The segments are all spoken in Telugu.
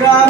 Ram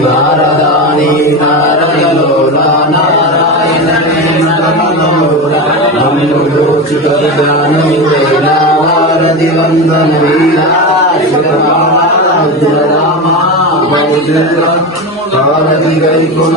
నారదాని నారదలో నారాయణే నమోచుకరదానవారది వందన భారతి గైకుణ